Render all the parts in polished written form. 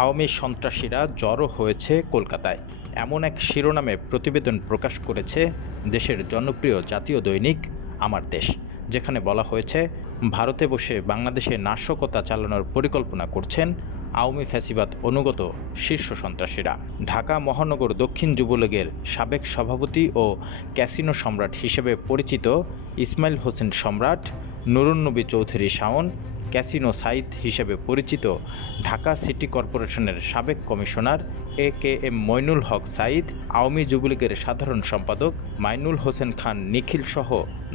আওয়ামী সন্ত্রাসীরা জড়ো হয়েছে কলকাতায়, এমন এক শিরোনামে প্রতিবেদন প্রকাশ করেছে দেশের জনপ্রিয় জাতীয় দৈনিক আমার দেশ, যেখানে বলা হয়েছে ভারতে বসে বাংলাদেশে নাশকতা চালানোর পরিকল্পনা করছেন আওয়ামী ফ্যাসিবাদ অনুগত শীর্ষ সন্ত্রাসীরা। ঢাকা মহানগর দক্ষিণ যুবলীগের সাবেক সভাপতি ও ক্যাসিনো সম্রাট হিসেবে পরিচিত ইসমাইল হোসেন সম্রাট, নুরুন্নবী চৌধুরী শাওন, ক্যাসিনো সাইদ হিসেবে পরিচিত ঢাকা সিটি কর্পোরেশনের সাবেক কমিশনার AKM মইনুল হক সাইদ, আওয়ামী যুবলীগের সাধারণ সম্পাদক মাইনুল হোসেন খান নিখিল সহ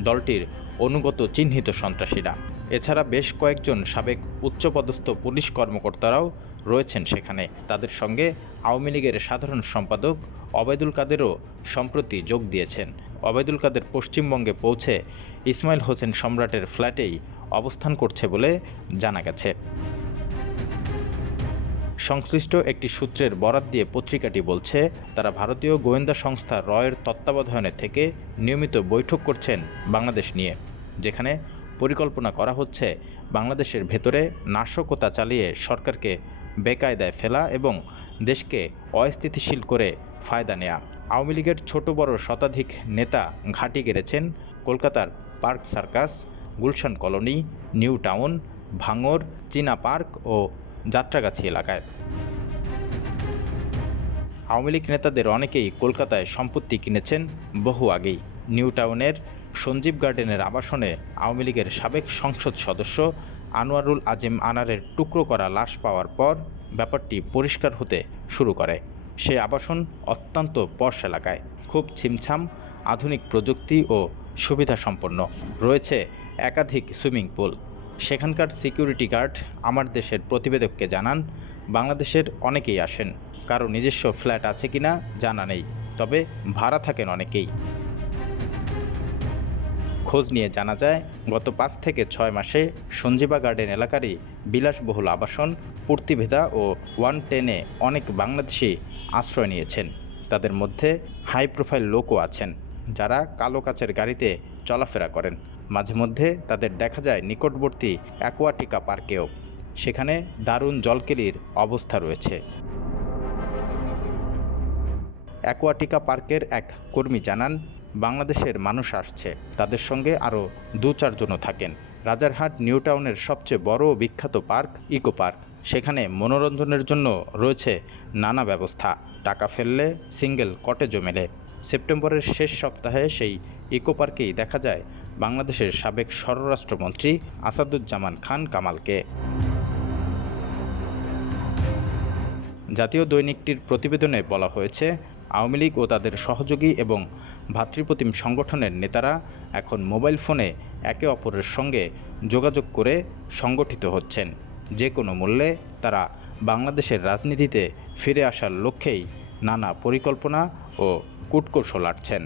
দলটির অনুগত চিহ্নিত সন্ত্রাসীরা। এছাড়া বেশ কয়েকজন সাবেক উচ্চপদস্থ পুলিশ কর্মকর্তারাও রয়েছেন সেখানে। তাদের সঙ্গে আওয়ামী লীগের সাধারণ সম্পাদক ওবায়দুল কাদেরও সম্প্রতি যোগ দিয়েছেন। ওবায়দুল কাদের পশ্চিমবঙ্গে পৌঁছে ইসমাইল হোসেন সম্রাটের ফ্ল্যাটেই অবস্থান করছে বলে জানা গেছে। সংশ্লিষ্ট একটি সূত্রের বরাত দিয়ে পত্রিকাটি বলছে, তারা ভারতীয় গোয়েন্দা সংস্থা রয়ের তত্ত্বাবধানে থেকে নিয়মিত বৈঠক করছেন বাংলাদেশ নিয়ে, যেখানে পরিকল্পনা করা হচ্ছে বাংলাদেশের ভেতরে নাশকতা চালিয়ে সরকারকে বেকায়দায় ফেলা এবং দেশকে অস্থিতিশীল করে ফায়দা নেয়া। আওয়ামী লীগের ছোট বড় শতাধিক নেতা ঘাঁটি গেড়েছেন কলকাতার park circus, Gulshan colony, new town, ভাঙড়, চীনা পার্ক ও যাত্রাগাছি এলাকায়। আওয়ামী লীগ নেতাদের অনেকেই কলকাতায় সম্পত্তি কিনেছেন বহু আগেই। নিউ টাউনের সঞ্জীব গার্ডেনের আবাসনে আওয়ামী লীগের সাবেক সংসদ সদস্য আনোয়ারুল আজিম আনারের টুকরো করা লাশ পাওয়ার পর ব্যাপারটি পরিষ্কার হতে শুরু করে। সেই আবাসন অত্যন্ত পশ এলাকায়, খুব ছিমছাম, আধুনিক প্রযুক্তি ও সুবিধা সম্পন্ন, রয়েছে একাধিক সুইমিং পুল। সেখানকার সিকিউরিটি গার্ড আমার দেশের প্রতিবেদককে জানান, বাংলাদেশের অনেকেই আসেন, কারো নিজস্ব ফ্ল্যাট আছে কিনা জানা নেই, তবে ভাড়া থাকেন অনেকেই। খোঁজ নিয়ে জানা যায়, গত 5 থেকে 6 মাসে সঞ্জীবা গার্ডেন এলাকারই বিলাসবহুল আবাসন পূর্তিভেদা ও 110-এ অনেক বাংলাদেশি আশ্রয় নিয়েছেন। তাদের মধ্যে হাই প্রোফাইল লোকও আছেন, যারা কালো কাচের গাড়িতে চলাফেরা করেন। মাঝে মধ্যে তাদের দেখা যায় নিকটবর্তী অ্যাকোয়াটিকা পার্কেও। সেখানে দারুণ জলকেলির অবস্থা রয়েছে। অ্যাকোয়াটিকা পার্কের এক কর্মী জানান, বাংলাদেশের মানুষ আসছে, তাদের সঙ্গে আরও 2-4 জনও থাকেন। রাজারহাট নিউ টাউনের সবচেয়ে বড় ও বিখ্যাত পার্ক ইকো পার্ক। সেখানে মনোরঞ্জনের জন্য রয়েছে নানা ব্যবস্থা। টাকা ফেললে সিঙ্গেল কটেজও মেলে। সেপ্টেম্বরের শেষ সপ্তাহে সেই ইকো পার্কেই দেখা যায় বাংলাদেশের সাবেক স্বরাষ্ট্রমন্ত্রী আসাদুজ্জামান খান কামালকে। জাতীয় দৈনিকটির প্রতিবেদনে বলা হয়েছে, আওয়ামী লীগ ও তাদের সহযোগী এবং ভ্রাতৃপ্রতিম সংগঠনের নেতারা এখন মোবাইল ফোনে একে অপরের সঙ্গে যোগাযোগ করে সংগঠিত হচ্ছেন। যে কোনো মূল্যে তারা বাংলাদেশের রাজনীতিতে ফিরে আসার লক্ষ্যেই নানা পরিকল্পনা ও কূটকৌশল আঁটছেন।